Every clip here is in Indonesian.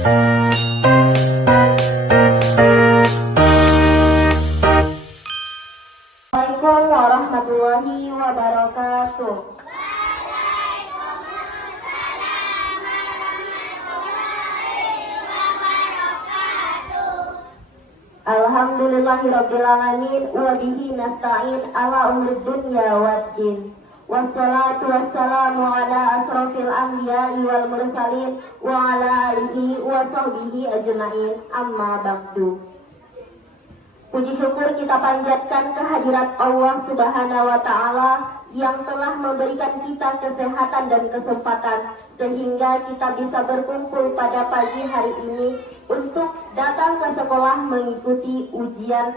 Assalamualaikum warahmatullahi wabarakatuh. Alhamdulillahirrabbilalamin wa bihi nasta'in ala umrid dunya waddin. Wassalatu wassalamu ala asrafil anbiya'i wal mursalin wa ala alihi wa sahbihi ajma'in, amma ba'du. Puji syukur kita panjatkan kehadirat Allah Subhanahu wa Ta'ala yang telah memberikan kita kesehatan dan kesempatan sehingga kita bisa berkumpul pada pagi hari ini untuk datang ke sekolah mengikuti ujian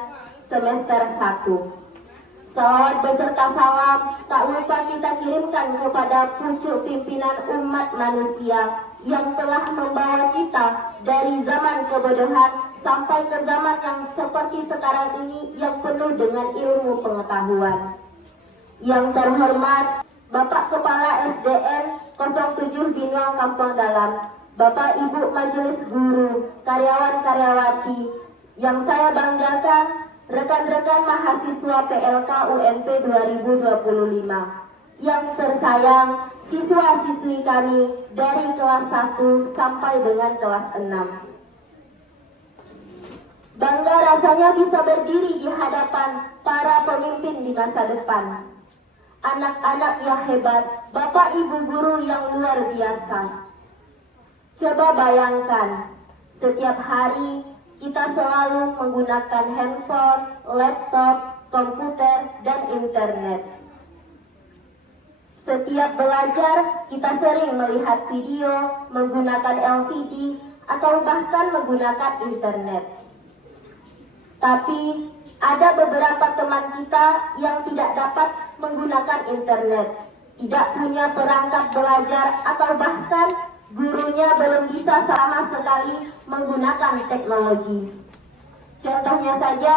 semester 1. Salawat beserta salam tak lupa kita kirimkan kepada pucuk pimpinan umat manusia yang telah membawa kita dari zaman kebodohan sampai ke zaman yang seperti sekarang ini yang penuh dengan ilmu pengetahuan. Yang terhormat Bapak Kepala SDN 07 Binuang Kampung Dalam, Bapak Ibu Majelis Guru, karyawan-karyawati, yang saya banggakan, rekan-rekan mahasiswa PLK UNP 2025, yang tersayang siswa-siswi kami dari kelas 1 sampai dengan kelas 6. Bangga rasanya bisa berdiri di hadapan para pemimpin di masa depan. Anak-anak yang hebat, Bapak Ibu guru yang luar biasa. Coba bayangkan, setiap hari kita selalu menggunakan handphone, laptop, komputer, dan internet. Setiap belajar, kita sering melihat video, menggunakan LCD, atau bahkan menggunakan internet. Tapi ada beberapa teman kita yang tidak dapat menggunakan internet, tidak punya perangkat belajar, atau bahkan gurunya belum bisa sama sekali menggunakan teknologi. Contohnya saja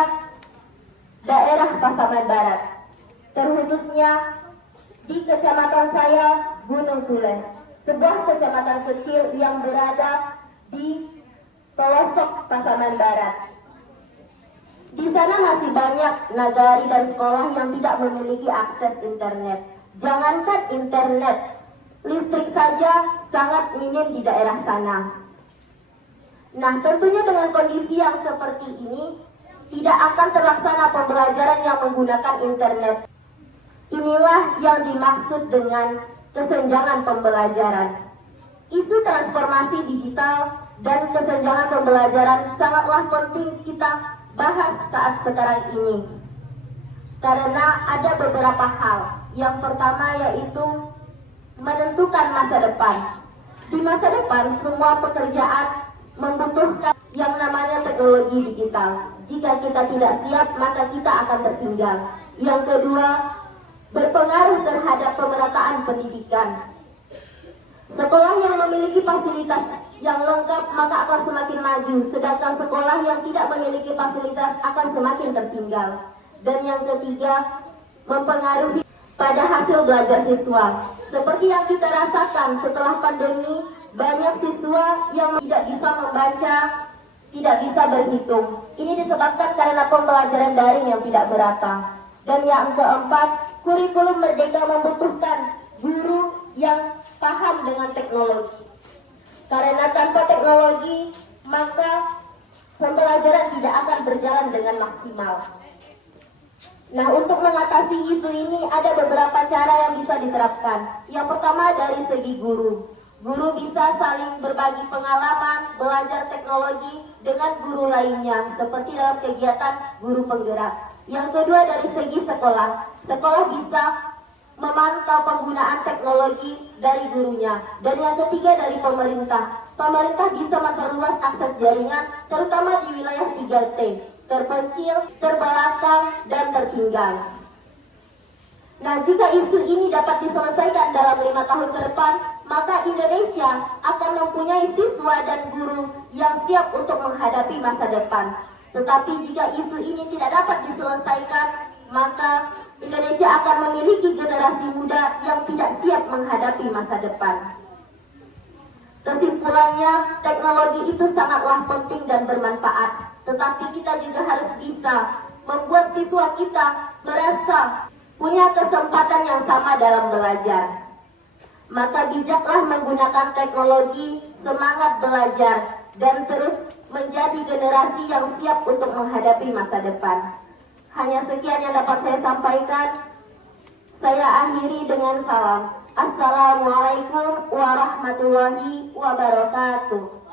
daerah Pasaman Barat, terkhususnya di kecamatan saya, Gunung Tulen, sebuah kecamatan kecil yang berada di pelosok Pasaman Barat. Di sana masih banyak nagari dan sekolah yang tidak memiliki akses internet. Jangankan internet, listrik saja sangat minim di daerah sana. Nah, tentunya dengan kondisi yang seperti ini, tidak akan terlaksana pembelajaran yang menggunakan internet. Inilah yang dimaksud dengan kesenjangan pembelajaran. Isu transformasi digital dan kesenjangan pembelajaran sangatlah penting kita bahas saat sekarang ini, karena ada beberapa hal. Yang pertama yaitu menentukan masa depan. Di masa depan semua pekerjaan membutuhkan yang namanya teknologi digital. Jika kita tidak siap, maka kita akan tertinggal. Yang kedua, berpengaruh terhadap pemerataan pendidikan. Sekolah yang memiliki fasilitas yang lengkap maka akan semakin maju, sedangkan sekolah yang tidak memiliki fasilitas akan semakin tertinggal. Dan yang ketiga, mempengaruhi pada hasil belajar siswa. Seperti yang kita rasakan setelah pandemi, banyak siswa yang tidak bisa membaca, tidak bisa berhitung. Ini disebabkan karena pembelajaran daring yang tidak merata. Dan yang keempat, kurikulum Merdeka membutuhkan guru yang paham dengan teknologi. Karena tanpa teknologi, maka pembelajaran tidak akan berjalan dengan maksimal. Nah, untuk mengatasi isu ini ada beberapa cara yang bisa diterapkan. Yang pertama dari segi guru. Guru bisa saling berbagi pengalaman, belajar teknologi dengan guru lainnya, seperti dalam kegiatan guru penggerak. Yang kedua dari segi sekolah. Sekolah bisa memantau penggunaan teknologi dari gurunya. Dan yang ketiga dari pemerintah. Pemerintah bisa memperluas akses jaringan, terutama di wilayah 3T, terpencil, terbelakang, dan tertinggal. Nah, jika isu ini dapat diselesaikan dalam 5 tahun ke depan, maka Indonesia akan mempunyai siswa dan guru yang siap untuk menghadapi masa depan. Tetapi jika isu ini tidak dapat diselesaikan, maka Indonesia akan memiliki generasi muda yang tidak siap menghadapi masa depan. Kesimpulannya, teknologi itu sangatlah penting dan bermanfaat, tetapi kita juga harus bisa membuat siswa kita merasa punya kesempatan yang sama dalam belajar. Maka bijaklah menggunakan teknologi, semangat belajar, dan terus menjadi generasi yang siap untuk menghadapi masa depan. Hanya sekian yang dapat saya sampaikan. Saya akhiri dengan salam. Assalamualaikum warahmatullahi wabarakatuh.